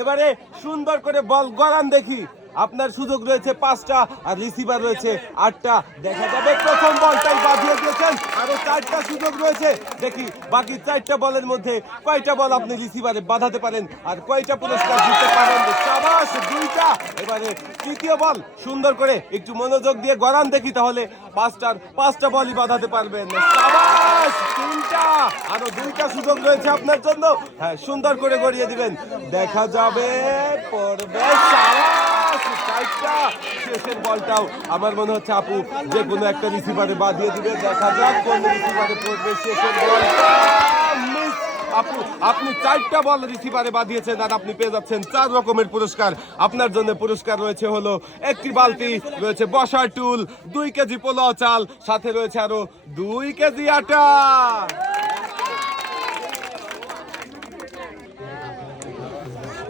এবারে সুন্দর করে বল গড়ান দেখি। আপনার সুযোগ রয়েছে পাঁচটা, আর রিসিভার রয়েছে আটটা। দেখা যাবে প্রথম বলটাই বাঁধিয়ে দিয়েছেন। আরও চারটা সুযোগ রয়েছে। দেখি, বাকি চারটা বলের মধ্যে কয়টা বল আপনি রিসিভারে বাঁধাতে পারেন, আর কয়টা পুরস্কার দিতে পারেন? সাবাস, দুইটা। এবারে তৃতীয় বল, সুন্দর করে একটু মনোযোগ দিয়ে গড়ান দেখি তাহলে পাঁচটার, পাঁচটা বলই বাঁধাতে পারবেন। সাবাস! আরও দুইটা সুযোগ রয়েছে আপনার জন্য। হ্যাঁ সুন্দর করে গড়িয়ে দিবেন। দেখা যাবে পড়বে শেষের বলটাও আমার মনে হচ্ছে আপু যে কোনো একটা রিসিভারে বাদ দিয়ে দিবে। দেখা যাক কোন রিসিভারে পড়বে শেষের বলটা। মিস আপু আপনি চারটা বল রিসিভারে বাঁধিয়েছেন আর আপনি পেয়ে যাচ্ছেন চার রকমের পুরস্কার। আপনার জন্য পুরস্কার রয়েছে হলো একটি বালতি, রয়েছে বসার টুল, দুই কেজি পোলাও চাল, সাথে রয়েছে আরও দুই কেজি আটা।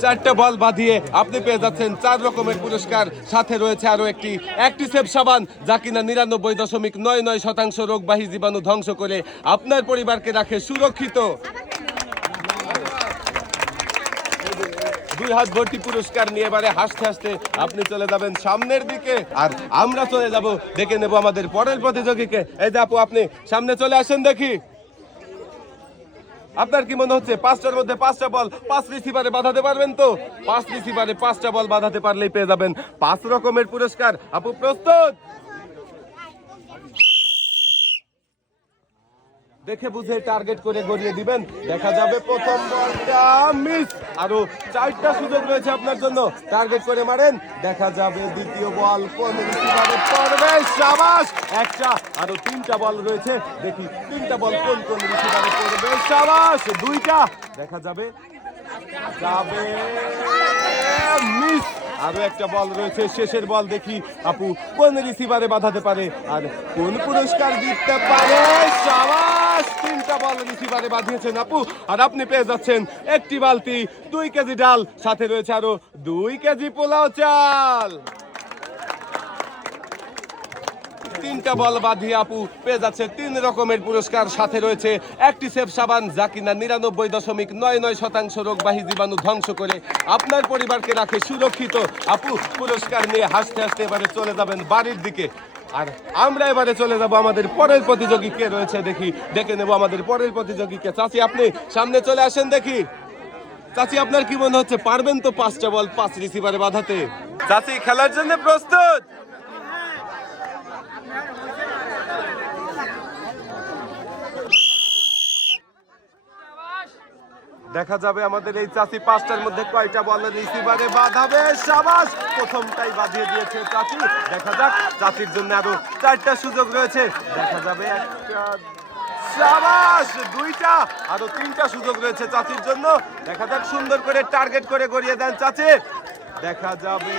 চারটা বল বাঁধিয়ে আপনি পেয়ে যাচ্ছেন চার রকমের পুরস্কার, সাথে রয়েছে আরও একটি একটি সেফ সাবান যা কিনা নিরানব্বই দশমিক নয় নয় শতাংশ রোগবাহী জীবাণু ধ্বংস করে আপনার পরিবারকে রাখে সুরক্ষিত। দুই হাত ভর্তি পুরস্কার নিয়ে এবারে হাসতে হাসতে আপনি চলে যাবেন সামনের দিকে। আর আমরা চলে যাব, দেখে নেব আমাদের পরের প্রতিযোগীকে। এই যে আপু, আপনি সামনে চলে আসেন দেখি। আপনার কি মনে হচ্ছে, পাঁচটার মধ্যে পাঁচটা বল পাঁচ রিসিভারে বাঁধাতে পারবেন তো? পাঁচ রিসিভারে পাঁচটা বল বাঁধাতে পারলেই পেয়ে যাবেন। পাঁচ রকমের পুরস্কার। আপু, প্রস্তুত? দেখে বুঝে টার্গেট করে গড়িয়ে দিবেন। দেখা যাবে প্রথম বলটা মিস। আরও চারটা সুযোগ রয়েছে আপনার জন্য। টার্গেট করে মারেন। দেখা যাবে দ্বিতীয় বল কোন রিসিভারে পড়বে সাবাস। একটা, আরও তিনটা বল রয়েছে। দেখি তিনটা বল কোন কোন রিসিভারে পড়বে সাবাস। দুইটা, দেখা যাবে। যাবে মিস। আরও একটা বল রয়েছে, শেষের বল দেখি আপু। কোন রিসিভারে বাঁধাতে পারে? আর কোন পুরস্কার জিততে পারে? তিনটা বল রিসিভারে বাঁধিয়েছেন আপু। আর আপনি পেয়ে যাচ্ছেন একটি বালতি, দুই কেজি ডাল। সাথে রয়েছে আরও দুই কেজি পোলাও চাল। তিনটা বল বাঁধিয়ে আপু পেয়ে যাচ্ছে তিন রকমের পুরস্কার। সাথে রয়েছে একটি সেফ সাবান, যা কিনা নিরানব্বই দশমিক নয় নয় শতাংশ রোগবাহী জীবাণু ধ্বংস করে আপনার পরিবারকে রাখে সুরক্ষিত। আপু, পুরস্কার নিয়ে হাসতে হাসতে এবারে চলে যাবেন বাড়ির দিকে। আর আমরা এবারে চলে যাব আমাদের পরের প্রতিযোগী কে রয়েছে দেখি। দেখে নেব আমাদের পরের প্রতিযোগীকে চাচি, আপনি সামনে চলে আসেন দেখি। চাচি, আপনার কি মনে হচ্ছে? পারবেন তো পাঁচটা বল পাঁচ রিসিভারে বাঁধাতে? চাচি, খেলার জন্য প্রস্তুত! দেখা যাবে আমাদের এই চাচি পাঁচটার মধ্যে কয়টা বল রিসিভারে বাঁধাবে সাবাস। প্রথমটাই বাঁধিয়ে দিয়েছে চাচি দেখা যাক চাচির জন্য আরও চারটা সুযোগ রয়েছে। দেখা যাবে সাবাস, দুইটা, আরও তিনটা সুযোগ রয়েছে চাচির জন্য। দেখা যাক সুন্দর করে টার্গেট করে গড়িয়ে দেন চাচি দেখা যাবে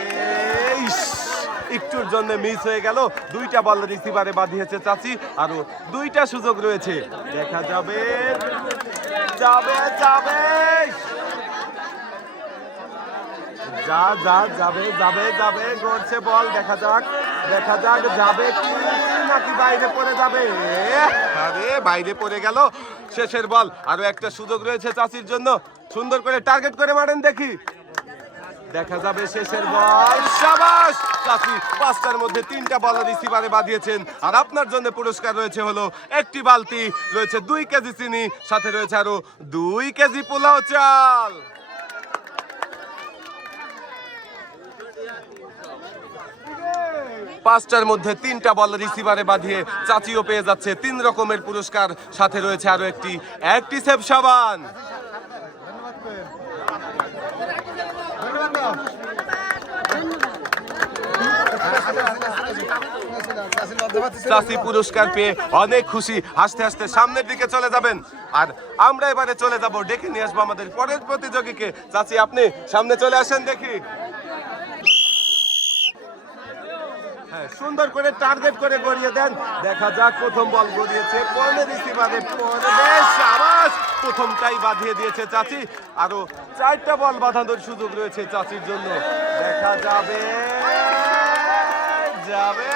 একটুর জন্য মিস হয়ে গেল। দুইটা বল রিসিভারে বাঁধিয়েছে চাচি আরও দুইটা সুযোগ রয়েছে। দেখা যাবে যাবে যাবে। যা যা, যাবে যাবে যাবে, গড়ছে বল দেখা যাক দেখা যাক, যাবে নাকি বাইরে পড়ে যাবে। আরে, বাইরে পড়ে গেল, শেষের বল আরও একটা সুযোগ রয়েছে চাচির জন্য। সুন্দর করে টার্গেট করে মারেন দেখি। দেখা যাবে শেষের বল। সাবাস! চাচি পাঁচটার মধ্যে তিনটা বল রিসিভারে বাঁধিয়েছেন। আর আপনার জন্য পুরস্কার রয়েছে হলো একটি বালতি, রয়েছে দুই কেজি চিনি, সাথে রয়েছে আরও দুই কেজি পোলাও চাল। পাঁচটার মধ্যে তিনটা বল রিসিভারে বাঁধিয়ে চাচিও পেয়ে যাচ্ছে। তিন রকমের পুরস্কার, সাথে রয়েছে আরও একটি। একটি সেফ সাবান। চাষি পুরস্কার পেয়ে অনেক খুশি হাসতে হাসতে সামনের দিকে চলে যাবেন। আর আমরা এবারে চলে যাব ডেকে নিয়ে আসব আমাদের পরের প্রতিযোগীকে। চাচি আপনি সামনে চলে আসেন দেখি। হ্যাঁ, সুন্দর করে টার্গেট করে গড়িয়ে দেন। দেখা যাক প্রথম বল গড়িয়েছে পরে রিসিভারে পড়বে সাবাস প্রথমটাই বাঁধিয়ে দিয়েছে চাচি আরও চারটা বল বাঁধানোর সুযোগ রয়েছে চাচির জন্য। দেখা যাবে যাবে।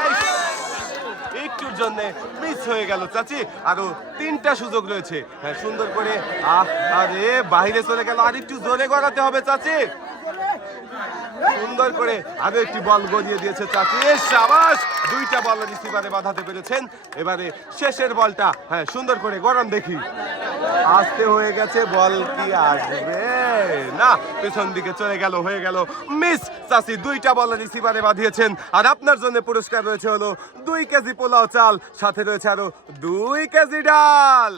একটুর জন্য মিস হয়ে গেল চাচি। আরও তিনটা সুযোগ রয়েছে। হ্যাঁ সুন্দর করে আহ, আরে বাইরে চলে গেল। আর একটু জোরে গড়াতে হবে চাচি। সুন্দর করে আরও একটি বল গড়িয়ে দিয়েছে চাচি। সাবাস! দুইটা বল রিসিভারে বাঁধাতে পেরেছেন। এবারে শেষের বলটা হ্যাঁ সুন্দর করে গরম দেখি। আসতে হয়ে গেছে, বল কি আসবে? না, পেছন দিকে চলে গেল, হয়ে গেল। মিস চাচি দুইটা বল রিসিভারে বাঁধিয়েছেন। আর আপনার জন্য পুরস্কার রয়েছে হলো দুই কেজি পোলাও চাল, সাথে রয়েছে আরও দুই কেজি ডাল।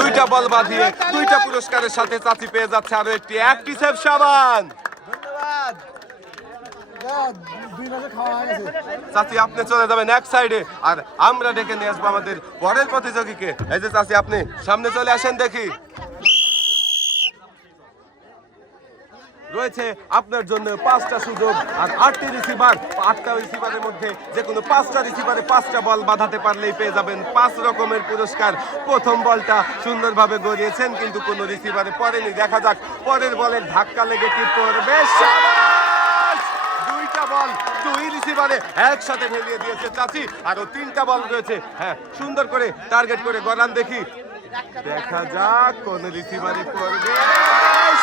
দুইটা বল বাঁধিয়ে, দুইটা পুরস্কারের সাথে চাচি পেয়ে যাচ্ছে আরও একটি অ্যাক্টিসেভ সাবান ধন্যবাদ যা, দুই মাসে খাওয়া হয়ে গেছে চাচি, আপনি চলে যাবেন এক সাইডে আর আমরা ডেকে নিয়ে আসব আমাদের পরের প্রতিযোগীকে। এই যে চাচি, আপনি সামনে চলে আসেন দেখি। রয়েছে আপনার জন্য পাঁচটা সুযোগ আর আটটি রিসিভার আটটা রিসিভারের মধ্যে যে কোনো পাঁচটা রিসিভারে পাঁচটা বল বাঁধাতে পারলেই পেয়ে যাবেন পাঁচ রকমের পুরস্কার। প্রথম বলটা সুন্দরভাবে গড়িয়েছেন, কিন্তু কোনো রিসিভারে পড়েনি। দেখা যাক, পরের বলের ধাক্কা লেগে কি পড়বে? বল দুই রিসিভারে একসাথে ফেলিয়ে দিয়েছে চাচি আরও তিনটা বল রয়েছে। হ্যাঁ সুন্দর করে টার্গেট করে গড়ান দেখি। দেখা যাক কোন রিসিভারে পড়বে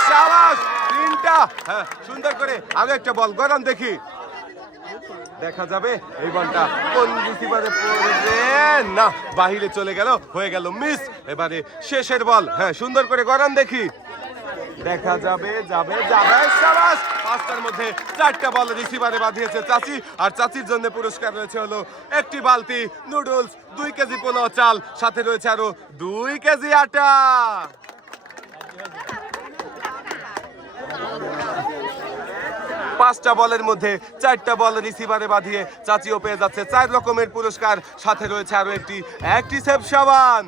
সাবাস, তিনটা। হ্যাঁ সুন্দর করে আরও একটা বল গড়ান দেখি। দেখা যাবে এই বলটা কোন রিসিভারে পড়বে। না, বাহিরে চলে গেল, হয়ে গেল মিস এবারে শেষের বল। হ্যাঁ সুন্দর করে গড়ান দেখি। দেখা যাবে যাবে যাবে। সাবাস! পাঁচটার মধ্যে চারটা বল রিসিভারে বাঁধিয়েছে চাচি। আর চাচির জন্য পুরস্কার রয়েছে হলো একটি বালতি নুডলস দুই কেজি পোলাও চাল, সাথে রয়েছে আরও দুই কেজি আটা। পাঁচটা বলের মধ্যে চারটা বল রিসিভারে বাঁধিয়ে চাচিও পেয়ে যাচ্ছে। চার রকমের পুরস্কার, সাথে রয়েছে আরও একটি একটি সেফ সাবান।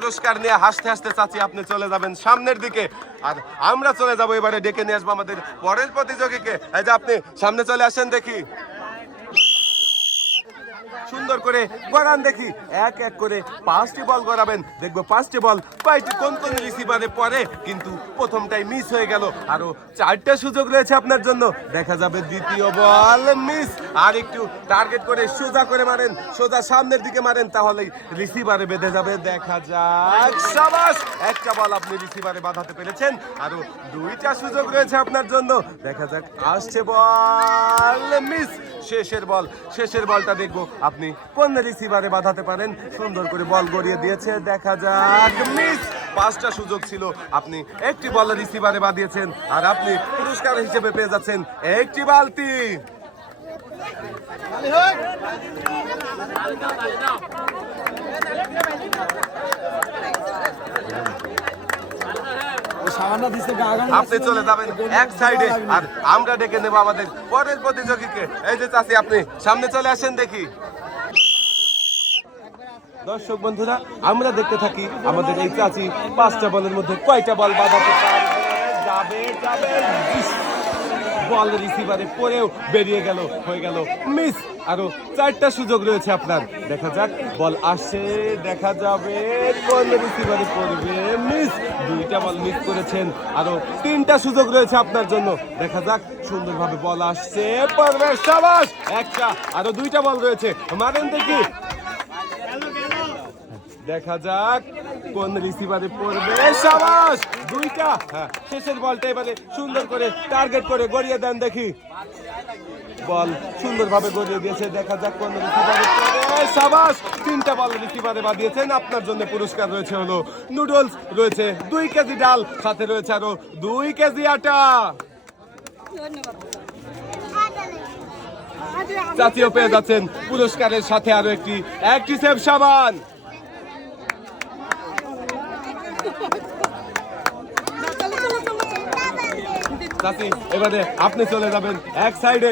পুরস্কার নিয়ে হাসতে হাসতে চাচি, আপনি চলে যাবেন সামনের দিকে। আর আমরা চলে যাব, এবারে ডেকে নিয়ে আসব আমাদের পরের প্রতিযোগীকে। এই যে আপনি সামনে চলে আসেন দেখি। সুন্দর করে গড়ান দেখি। এক এক করে পাঁচটি বল গড়াবেন। দেখব পাঁচটি বল কয়টি কোন কোন রিসিভারে পড়ে, কিন্তু প্রথমটাই মিস হয়ে গেল। আরও চারটা সুযোগ রয়েছে আপনার জন্য। দেখা যাবে দ্বিতীয় বল মিস আর একটু টার্গেট করে সোজা করে মারেন, সোজা সামনের দিকে মারেন, তাহলেই রিসিভারে বেঁধে যাবে। দেখা যাক, সাবাস, একটা বল আপনি রিসিভারে বাঁধাতে পেরেছেন। আরও দুইটা সুযোগ রয়েছে আপনার জন্য। দেখা যাক, আসছে বল মিস শেষের বল, শেষের বলটা দেখব আপনি কোন রিসিভারে বাঁধাতে পারেন? সুন্দর করে বল গড়িয়ে দিয়েছে, দেখা যাক। মিস, পাঁচটা সুযোগ ছিল। আপনি একটি বল রিসিভারে বাঁধিয়েছেন, আর আপনি পুরস্কার হিসেবে পেয়ে যাচ্ছেন একটি বালতি। আপনি চলে যাবেন এক সাইডে আর আমরা ডেকে নেব আমাদের পরের প্রতিযোগীকে। এই যে চাষি আপনি সামনে চলে আসেন দেখি। দর্শক বন্ধুরা, আমরা দেখতে থাকি আমাদের এই চাচি পাঁচটা বলের মধ্যে কয়টা বল বাঁধাতে পারবে? যাবে যাবে বল রিসিভারে পরেও বেরিয়ে গেল, হয়ে গেল মিস আরও চারটা সুযোগ রয়েছে আপনার। দেখা যাক, বল আসে, দেখা যাবে কোন রিসিভারে পড়বে মিস দুইটা বল মিস করেছেন। আরও তিনটা সুযোগ রয়েছে আপনার জন্য। দেখা যাক, সুন্দরভাবে বল আসছে পড়বে সাবাস। একটা, আরও দুইটা বল রয়েছে। মারেন দেখি। দেখা যাক কোন রিসিভারে পড়বে। সাবাস! দুইটা। হ্যাঁ শেষের বলটা এবারে সুন্দর করে টার্গেট করে গড়িয়ে দেন দেখি। বল সুন্দরভাবে গড়িয়ে দিয়েছে, দেখা যাক কোন রিসিভারে পড়বে। সাবাস! তিনটা বল রিসিভারে বাদিয়েছেন আপনার জন্য পুরস্কার রয়েছে হলো নুডলস রয়েছে দুই কেজি ডাল, সাথে রয়েছে আরও দুই কেজি আটা। জাতীয় পেয়ে যাচ্ছেন পুরস্কারের সাথে আরও একটি একটি সেভ সাবান! চাচি এবারে আপনি চলে যাবেন এক সাইডে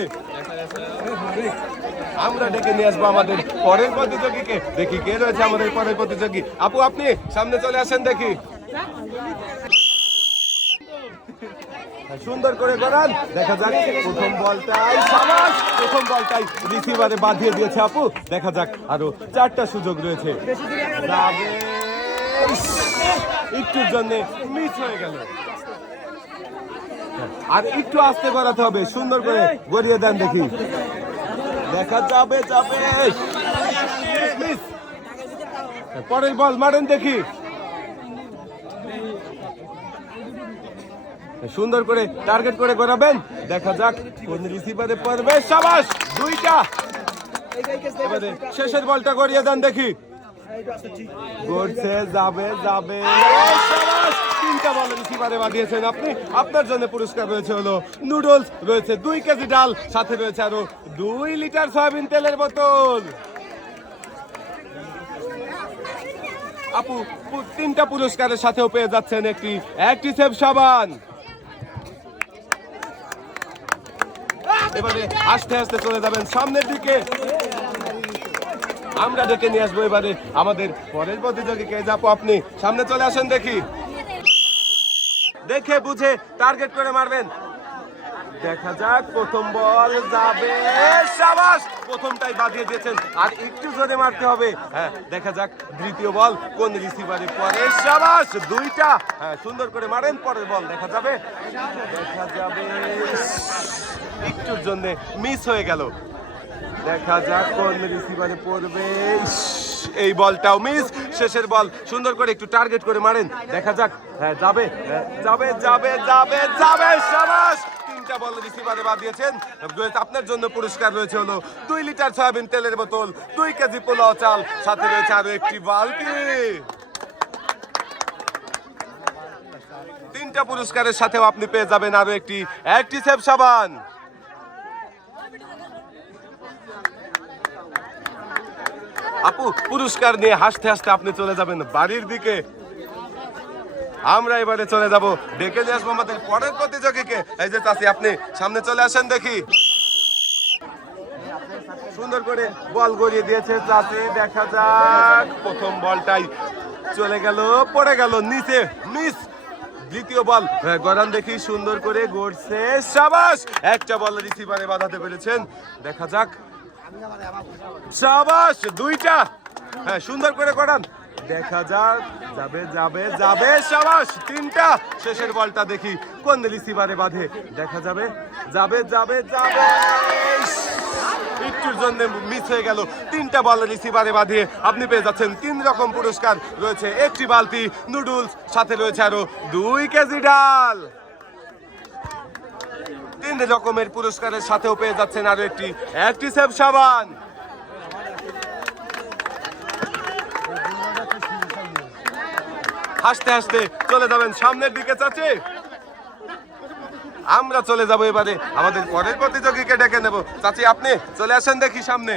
আমরা ডেকে নিয়ে আসব আমাদের পরের প্রতিযোগীকে। দেখি কে রয়েছে আমাদের পরের প্রতিযোগী। আপু আপনি সামনে চলে আসেন দেখি। সুন্দর করে করান দেখা যাক প্রথম বলটাই সাবাস প্রথম বলটাই রিসিভারে বাঁধিয়ে দিয়েছে আপু। দেখা যাক আরও চারটা সুযোগ রয়েছে। একটুর জন্য মিস হয়ে গেল। আর একটু আস্তে করাতে হবে, সুন্দর করে গড়িয়ে দেন দেখি। দেখা যাবে যাবে। পরের বল, মারেন দেখি। সুন্দর করে টার্গেট করে গড়াবেন। দেখা যাক কোন রিসিভারে পড়বে। সাবাস, দুইটা। শেষের বলটা গড়িয়ে দেন দেখি। গড়ছে, যাবে যাবে। সাবাস! তিনটা বল রিসিভারে বাঁধিয়েছেন আপনি। আপনার জন্য পুরস্কার রয়েছে হলো নুডলস রয়েছে দুই কেজি ডাল, সাথে রয়েছে আরও দুই লিটার সয়াবিন তেলের বোতল। আপু তিনটা পুরস্কারের সাথেও পেয়ে যাচ্ছেন একটি সেফ সাবান। এবারে আস্তে আস্তে চলে যাবেন সামনের দিকে। আমরা ডেকে নিয়ে আসব এবারে আমাদের পরের প্রতিযোগীকে যাব আপনি সামনে চলে আসেন দেখি। দেখে বুঝে টার্গেট করে মারবেন। দেখা যাক, প্রথম বল যাবে। সাবাস! প্রথমটাই বাদিয়ে দিয়েছেন। আর একটু জোরে মারতে হবে। হ্যাঁ দেখা যাক দ্বিতীয় বল কোন রিসিভারে পরে সাবাস! দুইটা। হ্যাঁ সুন্দর করে মারেন, পরের বল দেখা যাবে। দেখা যাবে। একটুর জন্য মিস হয়ে গেল। দেখা যাক কোন রিসিভারে পড়বে। এই বলটাও মিস শেষের বল সুন্দর করে একটু টার্গেট করে মারেন। দেখা যাক। হ্যাঁ যাবে। হ্যাঁ, যাবে যাবে যাবে যাবে সাবাস। তিনটা বল রিসিভারে বাদ দিয়েছেন। আপনার জন্য পুরস্কার রয়েছে হলো দুই লিটার সয়াবিন তেলের বোতল দুই কেজি পোলাও চাল। সাথে রয়েছে আরও একটি বালতি তিনটা পুরস্কারের সাথেও আপনি পেয়ে যাবেন আরও একটি একটি সাবান। আপু, পুরস্কার নিয়ে হাসতে হাসতে আপনি চলে যাবেন বাড়ির দিকে। আমরা এবারে চলে যাব ডেকে নিয়ে আসব আমাদের পরের প্রতিযোগীকে। এই যে চাষি আপনি সামনে চলে আসেন দেখি। সুন্দর করে বল গড়িয়ে দিয়েছে চাষি দেখা যাক। প্রথম বলটাই চলে গেল, পড়ে গেল, নিচে মিস দ্বিতীয় বল গরান দেখি, সুন্দর করে গড়ছে সাবাস। একটা বল রিসিভারে বাঁধাতে পেরেছেন। দেখা যাক। সাবাস, দুইটা। হ্যাঁ সুন্দর করে করান। দেখা যাক, যাবে যাবে যাবে, সাবাস, তিনটা। শেষের বলটা দেখি, কোন রিসিভারে বাঁধে। দেখা যাবে যাবে যাবে যাবে। একটুর জন্য মিস হয়ে গেল। তিনটা বল রিসিভারে বাঁধিয়ে আপনি পেয়ে যাচ্ছেন তিন রকম পুরস্কার। রয়েছে একটি বালতি, নুডলস, সাথে রয়েছে আরও দুই কেজি ডাল। তিন রকমের পুরস্কারের সাথেও পেয়ে যাচ্ছেন আরও একটি অ্যাক্টিসেভ সাবান। হাসতে হাসতে চলে যাবেন সামনের দিকে, চাচি। আমরা চলে যাব এবারে। আমাদের পরের প্রতিযোগীকে ডেকে নেব। চাচি, আপনি চলে আসেন দেখি সামনে।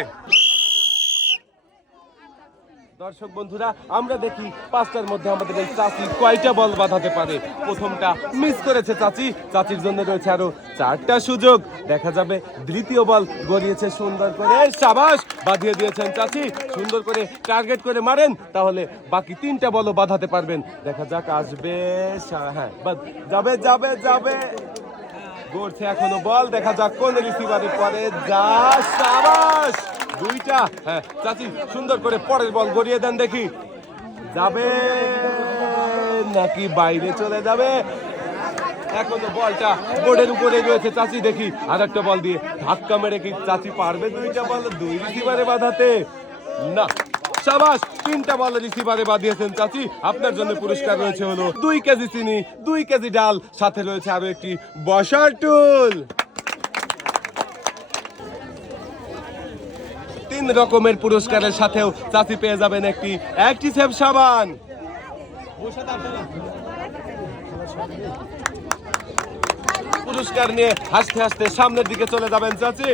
দর্শক বন্ধুরা, আমরা দেখি পাঁচটার মধ্যে আমাদের এই চাচি কয়টা বল বাঁধাতে পারে? প্রথমটা মিস করেছে চাচি। চাচির জন্য রয়েছে আরও চারটা সুযোগ। দেখা যাবে দ্বিতীয় বল গড়িয়েছে সুন্দর করে। সাবাস, বাঁধিয়ে দিয়েছেন চাচি। সুন্দর করে টার্গেট করে মারেন, তাহলে বাকি তিনটা বলও বাঁধাতে পারবেন। দেখা যাক, আসবে হ্যাঁ যাবে যাবে যাবে। গড়ছে এখনও বল। দেখা যাক কোন রিসিভারে পরে যা, সাবাস! দুইটা। হ্যাঁ চাচি, সুন্দর করে পরের বল গড়িয়ে দেন দেখি। যাবে নাকি বাইরে চলে যাবে? এখনও বলটা বোর্ডের উপরে রয়েছে, চাচি, দেখি। আর একটা বল দিয়ে ধাক্কা মেরে কি চাচি পারবে দুইটা বল? দুই রিসিভারে বাঁধাতে? না। সাবাস, তিনটা বল রিসিভারে বাঁধিয়েছেন চাচি। আপনার জন্য পুরস্কার রয়েছে হলো দুই কেজি চিনি, দুই কেজি ডাল, সাথে রয়েছে আরও একটি বসার টুল। তিন রকমের পুরস্কারের সাথেও চাচি পেয়ে যাবেন একটি একটি সেব সাবান। পুরস্কার নিয়ে হাসতে হাসতে সামনের দিকে চলে যাবেন চাচি।